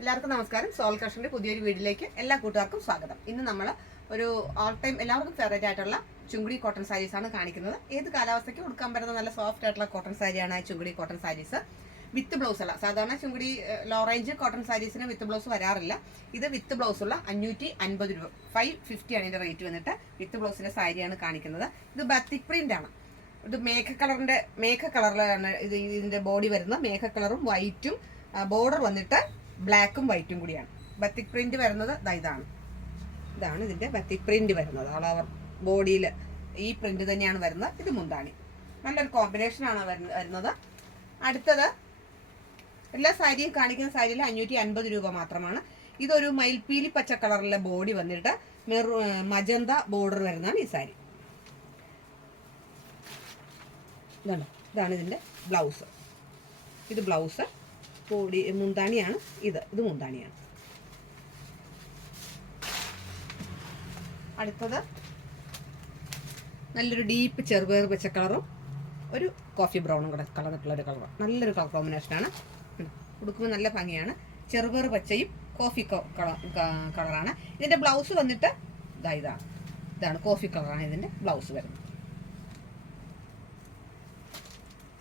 എല്ലാവർക്കും നമസ്കാരം. സോൾ കളക്ഷന്റെ പുതിയൊരു വീഡിയോയിലേക്ക് എല്ലാ കൂട്ടുകാർക്കും സ്വാഗതം. ഇന്ന് നമ്മൾ ഒരു ഓൾ ടൈം എല്ലാവർക്കും ഫേവറേറ്റ് ആയിട്ടുള്ള ചുങ്കുടി കോട്ടൺ സാരീസ് ആണ് കാണിക്കുന്നത്. ഏത് കാലാവസ്ഥയ്ക്ക് കൊടുക്കാൻ പറ്റുന്ന നല്ല സോഫ്റ്റ് ആയിട്ടുള്ള കോട്ടൺ സാരിയാണ് Chungudi cotton sarees. With blouse അല്ല, സാധാരണ ചുങ്കുടി ലോ റേഞ്ച് കോട്ടൺ സാരീസിന് വിത്ത് ബ്ലൗസ് വരാറില്ല. ഇത് വിത്ത് ബ്ലൗസ് ഉള്ള 550 രൂപ, 550 ആണ് ഇതിന്റെ റേറ്റ് വന്നിട്ട്. വിത്ത് ബ്ലൗസിന്റെ സാരിയാണ് കാണിക്കുന്നത്. ഇത് ബത്തിക് പ്രിന്റ് ആണ്. ഇത് മേഘ കളറിലാണ് ഇതിന്റെ ബോഡി വരുന്നത്. മേഘ കളറും വൈറ്റും, ബോർഡർ വന്നിട്ട് ബ്ലാക്കും വൈറ്റും കൂടിയാണ്. ബത്തിക് പ്രിന്റ് വരുന്നത് ഇതാണ് ഇതിന്റെ ബത്തിക് പ്രിന്റ് വരുന്നത്. ഓൾ ഓവർ ബോഡിയിൽ ഈ പ്രിന്റ് തന്നെയാണ് വരുന്നത്. ഇത് മുന്താണി, നല്ലൊരു കോമ്പിനേഷൻ ആണ് വരുന്നത്. അടുത്തത് എല്ലാ സാരിയും കാണിക്കുന്ന സാരിയിൽ 550 രൂപ മാത്രമാണ്. ഇതൊരു മയിൽപ്പീലി പച്ച കളറിലെ ബോഡി വന്നിട്ട് മജന്ത ബോർഡർ വരുന്നതാണ് ഈ സാരി. ഇതാണ് ഇതിന്റെ ബ്ലൗസ്. ഇത് ബ്ലൗസ്, ബോഡി മുന്താണിയാണ്. ഇത് മുന്താണിയാണ്. അടുത്തത് നല്ലൊരു ഡീപ്പ് ചെറുപയർ പച്ച കളറും ഒരു കോഫി ബ്രൗണും കൂടെ കളർന്നിട്ടുള്ള ഒരു കളർ. നല്ലൊരു കളർ കോമ്പിനേഷനാണ്. ഉടുക്കുമ്പോൾ നല്ല ഭംഗിയാണ്. ചെറുപയർ പച്ചയും കോഫി കളറാണ്. ഇതിന്റെ ബ്ലൗസ് വന്നിട്ട് ഇതാണ് കോഫി കളറാണ് ഇതിന്റെ ബ്ലൗസ് വരുന്നത്.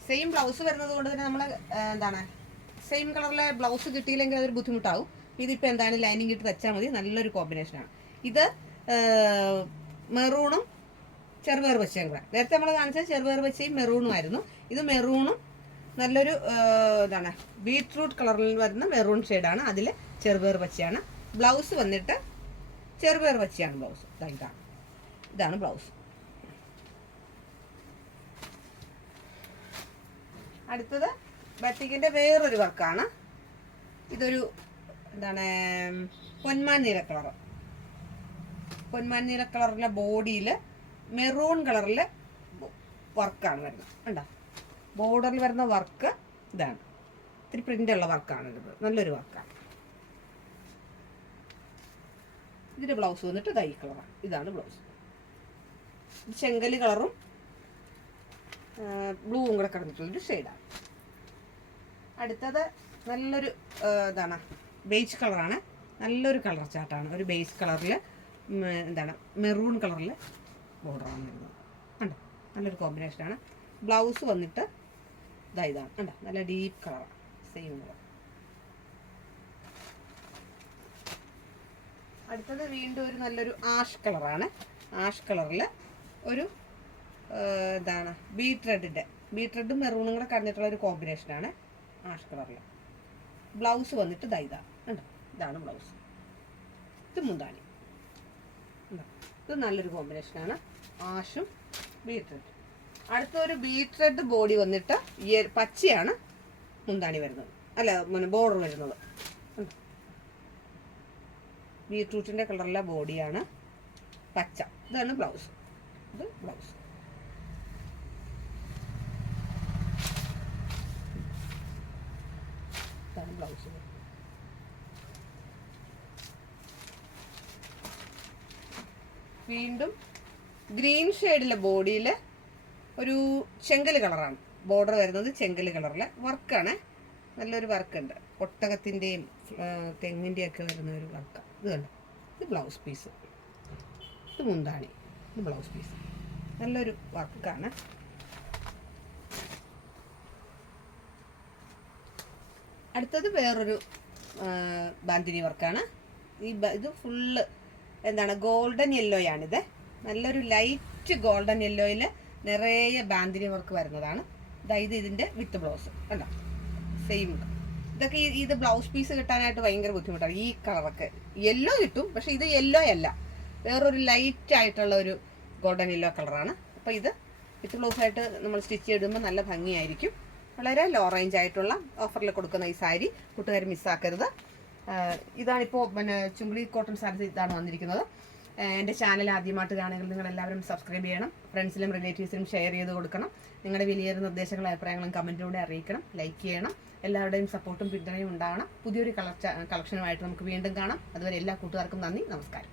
സെയിം ബ്ലൗസ് വരുന്നത് കൊണ്ട് തന്നെ നമ്മൾ സെയിം കളറിലെ ബ്ലൗസ് കിട്ടിയില്ലെങ്കിൽ അതൊരു ബുദ്ധിമുട്ടാവും. ഇതിപ്പോൾ എന്താണ് ലൈനിങ് ഇട്ട് വെച്ചാൽ മതി. നല്ലൊരു കോമ്പിനേഷനാണ്. ഇത് മെറൂണും ചെറുപയർ പച്ചയും കൂടെ. നേരത്തെ നമ്മൾ കാണിച്ചത് ചെറുപയർ പച്ചയും മെറൂണും ആയിരുന്നു. ഇത് മെറൂണും നല്ലൊരു ബീട്രൂട്ട് കളറിൽ വരുന്ന മെറൂൺ ഷെയ്ഡാണ്. അതിൽ ചെറുപയർ പച്ചയാണ്. ബ്ലൗസ് വന്നിട്ട് ചെറുപയർ പച്ചയാണ് ബ്ലൗസ്. ഇതാണ് ബ്ലൗസ്. അടുത്തത് ബത്തിക്കിന്റെ വേറൊരു വർക്കാണ്. ഇതൊരു പൊന്മാൻ നീല കളർ. പൊന്മാൻ നീല കളറിലെ ബോഡിയിൽ മെറൂൺ കളറിലെ വർക്കാണ് വരുന്നത്. കണ്ടോ, ബോർഡറിൽ വരുന്ന വർക്ക് ഇതാണ്. ഇത്തിരി പ്രിന്റുള്ള വർക്കാണ് ഇത്. നല്ലൊരു വർക്കാണ്. ഇതിന്റെ ബ്ലൗസ് വന്നിട്ട് ഈ കളറാണ്. ഇതാണ് ബ്ലൗസ്. ഇത് ചെങ്കല് കളറും ബ്ലൂവും കൂടെ കടന്നിട്ടുള്ളൊരു ഷെയ്ഡാണ്. അടുത്തത് നല്ലൊരു ബേജ് കളറാണ്. നല്ലൊരു കളർ ചാർട്ടാണ്. ഒരു ബേസ് കളറിൽ മെറൂൺ കളറിൽ ബോർഡറാണ് വരുന്നത്. കണ്ടോ, നല്ലൊരു കോമ്പിനേഷനാണ്. ബ്ലൗസ് വന്നിട്ട് ഇതാണ്. കണ്ടോ, നല്ല ഡീപ്പ് കളറാണ്. Same colour. അടുത്തത് വീണ്ടും ഒരു നല്ലൊരു ആഷ് കളറാണ്. ആഷ് കളറിൽ ഒരു ബീട്രെഡും മെറൂണും കൂടെ കടന്നിട്ടുള്ള ഒരു കോമ്പിനേഷനാണ് ആഷ് കളറിൽ. ബ്ലൗസ് വന്നിട്ട് ഇതാണ് ബ്ലൗസ്. ഇത് മുന്താണി. ഇത് നല്ലൊരു കോമ്പിനേഷനാണ്, ആഷും ബീട്രെഡ്. അടുത്തൊരു ബീട്രെഡ് ബോഡി വന്നിട്ട് പച്ചയാണ് മുന്താണി വരുന്നത്, അല്ല ബോർഡർ വരുന്നത്. ബീട്രൂട്ടിന്റെ കളറിലെ ബോഡിയാണ് പച്ച. ഇതാണ് ബ്ലൗസ്. ഇത് ബ്ലൗസ്. ബ്ലൗസ് വീണ്ടും ഗ്രീൻ ഷെയ്ഡിലെ ബോഡിയിൽ ഒരു ചെങ്കല് കളറാണ് ബോർഡർ വരുന്നത്. ചെങ്കല് കളറിലെ വർക്കാണ്. നല്ലൊരു വർക്കുണ്ട്. ഒട്ടകത്തിൻ്റെയും തെങ്ങിൻ്റെയും ഒക്കെ വരുന്ന ഒരു വർക്കാണ്. ഇത് കണ്ടോ, ഇത് ബ്ലൗസ് പീസ്. ഇത് മുന്താണി. ഇത് ബ്ലൗസ് പീസ്. നല്ലൊരു വർക്കാണ്. അടുത്തത് വേറൊരു ബാന്തിനി വർക്കാണ്. ഇത് ഫുള്ള് ഗോൾഡൻ യെല്ലോയാണിത്. നല്ലൊരു ലൈറ്റ് ഗോൾഡൻ യെല്ലോയിൽ നിറയെ ബാന്തിനി വർക്ക് വരുന്നതാണ്. ഇത് ഇതിൻ്റെ വിത്ത് ബ്ലൗസ്. കണ്ടോ, സെയിം. ഇതൊക്കെ ഇത് ബ്ലൗസ് പീസ് കിട്ടാനായിട്ട് ഭയങ്കര ബുദ്ധിമുട്ടാണ്. ഈ കളറൊക്കെ യെല്ലോ കിട്ടും, പക്ഷെ ഇത് യെല്ലോ അല്ല, വേറൊരു ലൈറ്റ് ആയിട്ടുള്ള ഒരു ഗോൾഡൻ യെല്ലോ കളറാണ്. അപ്പോൾ ഇത് വിത്ത് ബ്ലൗസായിട്ട് നമ്മൾ സ്റ്റിച്ച് ചെയ്തിടുമ്പോൾ നല്ല ഭംഗിയായിരിക്കും. വളരെ ലോ റേഞ്ച് ആയിട്ടുള്ള ഓഫറിൽ കൊടുക്കുന്ന ഈ സാരി കൂട്ടുകാർ മിസ്സാക്കരുത്. ഇതാണിപ്പോൾ ചുങ്കുടി കോട്ടൺ സാരീസ് ഇതാണ് വന്നിരിക്കുന്നത്. എൻ്റെ ചാനൽ ആദ്യമായിട്ട് കാണുമെങ്കിൽ നിങ്ങൾ എല്ലാവരും സബ്സ്ക്രൈബ് ചെയ്യണം. ഫ്രണ്ട്സിലും റിലേറ്റീവ്സിനും ഷെയർ ചെയ്ത് കൊടുക്കണം. നിങ്ങളുടെ വലിയൊരു നിർദ്ദേശങ്ങളും അഭിപ്രായങ്ങളും കമൻറ്റിലൂടെ അറിയിക്കണം. ലൈക്ക് ചെയ്യണം. എല്ലാവരുടെയും സപ്പോർട്ടും പിന്തുണയും ഉണ്ടാകണം. പുതിയൊരു കളക്ഷനുമായിട്ട് നമുക്ക് വീണ്ടും കാണാം. അതുവരെ എല്ലാ കൂട്ടുകാർക്കും നന്ദി, നമസ്കാരം.